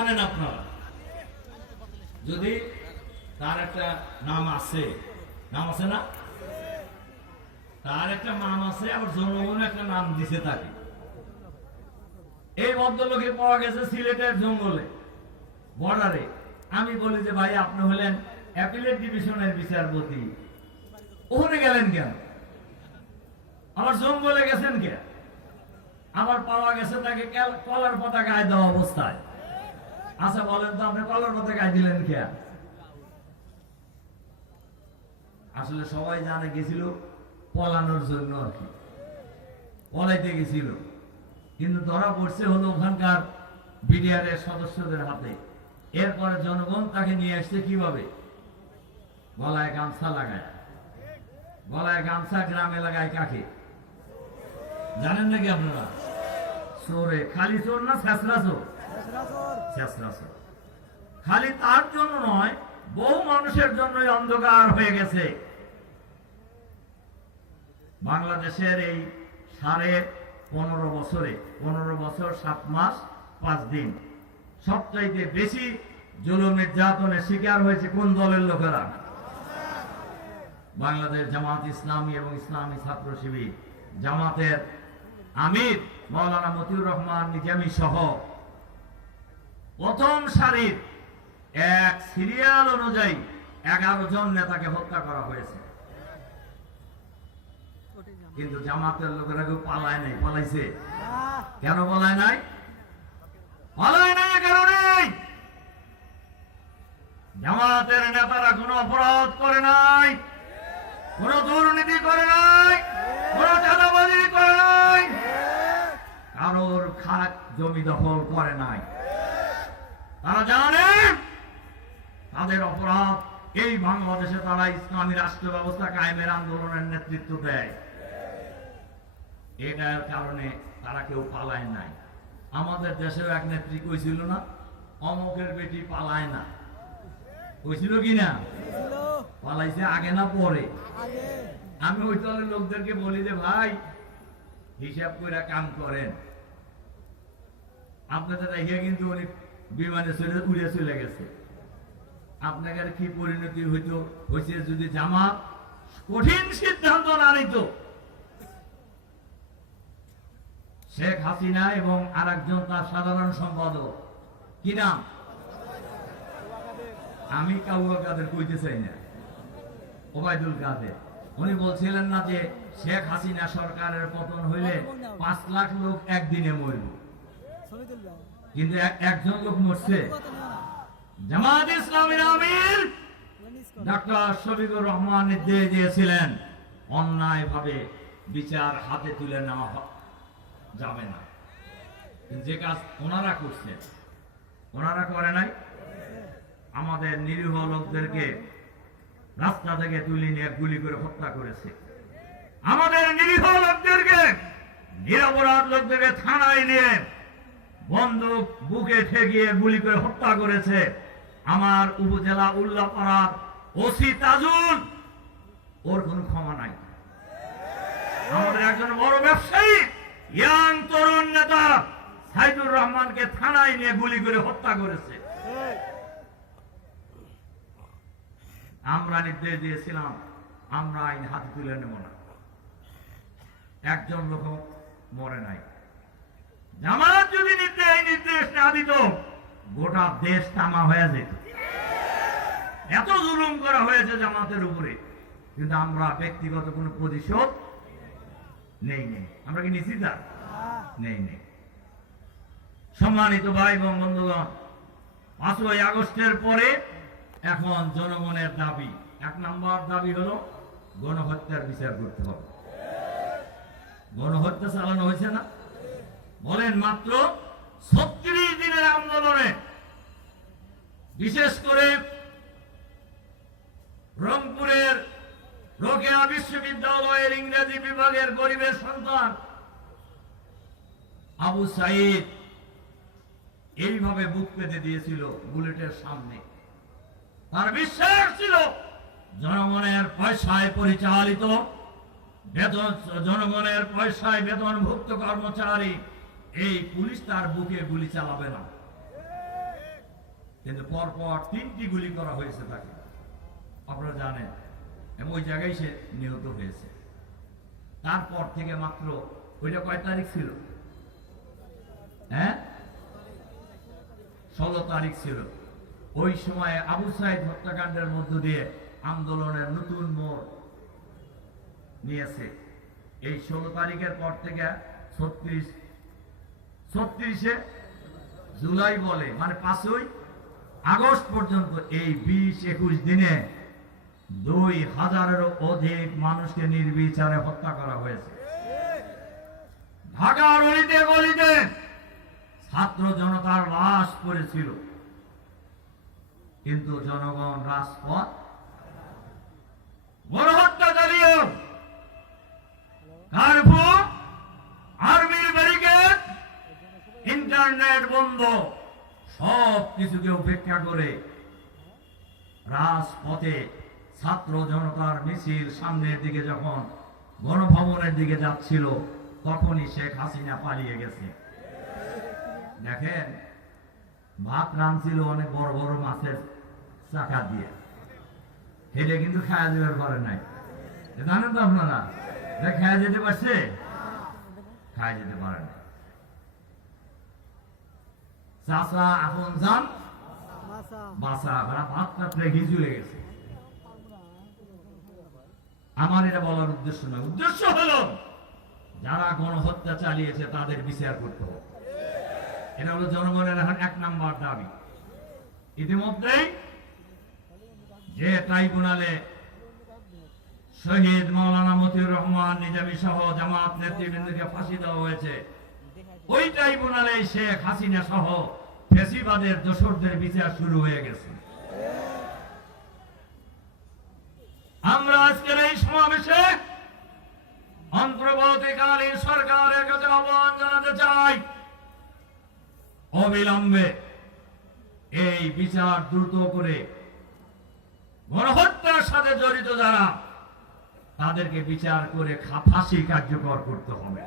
জানেন আপনারা, যদি তার একটা নাম আছে, নাম আছে না, তার একটা নাম আছে, আবার জনগণ একটা নাম দিছে তাকে। এই ভদ্রলোকে পাওয়া গেছে সিলেটের জঙ্গলে, বর্ডারে। আমি বলি যে ভাই আপনি হলেন অ্যাপিলেট ডিভিশনের বিচারপতি, ওখানে গেলেন কেন? আমার জঙ্গলে গেছেন কে? আমার পাওয়া গেছে তাকে কলার পাতা গায়ে দেওয়া অবস্থায়। আচ্ছা বলেন তো আপনি কলার পাতা গায়ে দিলেন কে? আসলে সবাই জানে গেছিল পলানোর জন্য আর কি, পলাইতে গেছিল, কিন্তু ধরা পড়ছে হলো ওখানকার বিডিআর এর সদস্যদের হাতে। এরপরে জনগণ তাকে নিয়ে আসছে কিভাবে? গলায় গামছা লাগায়। গলায় গামছা গ্রামে লাগায় কাকে জানেন নাকি আপনারা? চোরে। খালি চোর না ছেঁচড়া চোর? ছেঁচড়া চোর। খালি তার জন্য নয়, বহু মানুষের জন্যই অন্ধকার হয়ে গেছে। বাংলাদেশের এই 15.5 বছরে, 15 বছর 7 মাস 5 দিন সবচাইতে বেশি জুলুম নির্যাতনের শিকার হয়েছে কোন দলের লোকেরা? বাংলাদেশ জামাত ইসলামী এবং ইসলামী ছাত্র শিবির জামাতের আমির মাওলানা মতিউর রহমান নিজামী সহ প্রথম সারির এক সিরিয়াল অনুযায়ী 11 জন নেতাকে হত্যা করা হয়েছে। কিন্তু জামাতের লোকেরা কেউ পালায় নাই। পালাইছে কেন? পালায় নাই, পালায় নাই কারণেই জামাতের নেতারা কোনো অপরাধ করে নাই, কোন দুর্নীতি করে নাই, কোন চাঁদাবাজি করে নাই, কারোর খাত জমি দখল করে নাই। তারা জানে তাদের অপরাধ এই বাংলাদেশে তারা ইসলামী রাষ্ট্র ব্যবস্থা কায়েমের আন্দোলনের নেতৃত্ব দেয়। এটার কারণে তারা কেউ পালায় নাই। আমাদের দেশেও এক নেত্রী কইছিল না, অমুকের বেটি পালায় না, কইছিল কিনা? পালাইছে আগে না পরে? আমি ওই দলের লোকদেরকে বলি যে ভাই হিসাব করে কাম করেন। আপনাদের দেখে কিন্তু উনি বিমানে উড়ে চলে গেছে। আপনাদের কি পরিণতি হয়েছে যদি জামাত কঠিন সিদ্ধান্ত না নিত? শেখ হাসিনা এবং আরেকজন তার সাধারণ সম্পাদক, কি নাম? আমি কাউয়া কাদের কইতে চাই না, ওবায়দুল কাদের। উনি বলছিলেন না যে শেখ হাসিনা সরকারের পতন হইলে 5 লাখ লোক একদিনে মরব, কিন্তু একজন লোক মরছে। জামাত ইসলামীর আমির ডক্টর শফিকুর রহমান নির্দেশ দিয়েছিলেন অন্যায় ভাবে বিচার হাতে তুলে নেওয়া যাবে না। যে কাজ ওনারা করছেন, ওনারা করে নাই। আমাদের নিরীহ লোকদেরকে রাস্তা থেকে তুলে নিয়ে গুলি করে হত্যা করেছে। আমাদের নিরীহ লোকদেরকে, নিরপরাধ লোকদেরকে থানায় নিয়ে বন্দুক বুকে ঠেকিয়ে গুলি করে হত্যা করেছে। আমার উপজেলা উল্লাপাড়ার ওসি তাজুল, ওর কোনো ক্ষমা নাই। আমাদের একজন বড় ব্যবসায়ী ইয়াং তরুণ নেতা সাইদুর রহমানকে থানায় নিয়ে গুলি করে হত্যা করেছে। আমরা নির্দেশ দিয়েছিলাম আমরা আইন হাতে তুলে নেব না, একজন লোক মরে নাই। জামাত যদি নির্দেশ না দিত গোটা দেশ তামা হয়ে যেত। এত জুলুম করা হয়েছে জামাতের উপরে, কিন্তু আমরা ব্যক্তিগত কোনো প্রতিশোধ নেই। আমরা কি নিশ্চিত নেই? সম্মানিত ভাই এবং বন্ধুগণ, 5ই আগস্টের পরে এখন জনগণের দাবি, 1 নম্বর দাবি হলো গণহত্যার বিচার করতে হবে। গণহত্যা চালানো হয়েছে না? বলেন মাত্র 36 দিনের আন্দোলনে, বিশেষ করে রংপুরের রোকেয়া বিশ্ববিদ্যালয়ের ইংরেজি বিভাগের গরিবের সন্তান আবু সাইদ এইভাবে বুক পেতে দিয়েছিল বুলেটের সামনে। তার বিশ্বাস ছিল জনগণের পয়সায় পরিচালিত, জনগণের পয়সায় বেতনভুক্ত কর্মচারী এই পুলিশ তার বুকে গুলি চালাবে না। কিন্তু পরপর 3টি গুলি করা হয়েছে তাকে, আপনারা জানেন, এবং ওই জায়গায় সে নিহত হয়েছে। তারপর থেকে মাত্র ওইটা কয় তারিখ ছিল? হ্যাঁ, 16 তারিখ ছিল। ওই সময়ে আবু সাইদ হত্যাকাণ্ডের মধ্য দিয়ে আন্দোলনের নতুন মোড় নিয়েছে। এই 16 তারিখের পর থেকে 36শে জুলাই বলে, মানে 5ই আগস্ট পর্যন্ত এই 20-21 দিনে 2000-এরও অধিক মানুষকে নির্বিচারে হত্যা করা হয়েছে। ঢাকার অলিতে গলিতে ছাত্র জনতার লাশ পড়েছিল, কিন্তু জনগণ রাজপথ গণহত্যা চালিয়ে কারফিউ, আর্মির ব্যারিকেড, ইন্টারনেট বন্ধ, সব কিছুকে উপেক্ষা করে রাজপথে ছাত্র জনতার মিছিল সামনের দিকে যখন গণভবনের দিকে যাচ্ছিল, তখনই শেখ হাসিনা পালিয়ে গেছে। দেখেন, ভাত রাঁধছিল অনেক বড় বড় মাছের চাকা দিয়ে, হেলে কিন্তু খাওয়া যেতে পারে নাই। জানেন তো আপনারা, খাওয়া যেতে পারছে? খাওয়া যেতে পারে না। চাষা আপন যান বাসা, ভাত রাত্রে ঘিজু হয়ে গেছে। আমার এটা বলার উদ্দেশ্য নয়, উদ্দেশ্য হলো যারা গণহত্যা চালিয়েছে তাদের বিচার করতে হবে। এটা হলো জনগণের এখন 1 নম্বর দাবি। ইতিমধ্যেই যে ট্রাইব্যুনালে শহীদ মাওলানা মতিউর রহমান নিজামী সহ জামাত নেতৃবৃন্দকে ফাঁসি দেওয়া হয়েছে, ওই ট্রাইব্যুনালে শেখ হাসিনা সহ ফ্যাসিবাদের দোসরদের বিচার শুরু হয়ে গেছে। আমরা আজকের এই সমাবেশে অন্তর্বর্তীকালীন সরকারের কাছে আহ্বান জানাতে চাই, অবিলম্বে এই বিচার দ্রুত করে গণহত্যার সাথে জড়িত যারা, তাদেরকে বিচার করে ফাঁসি কার্যকর করতে হবে।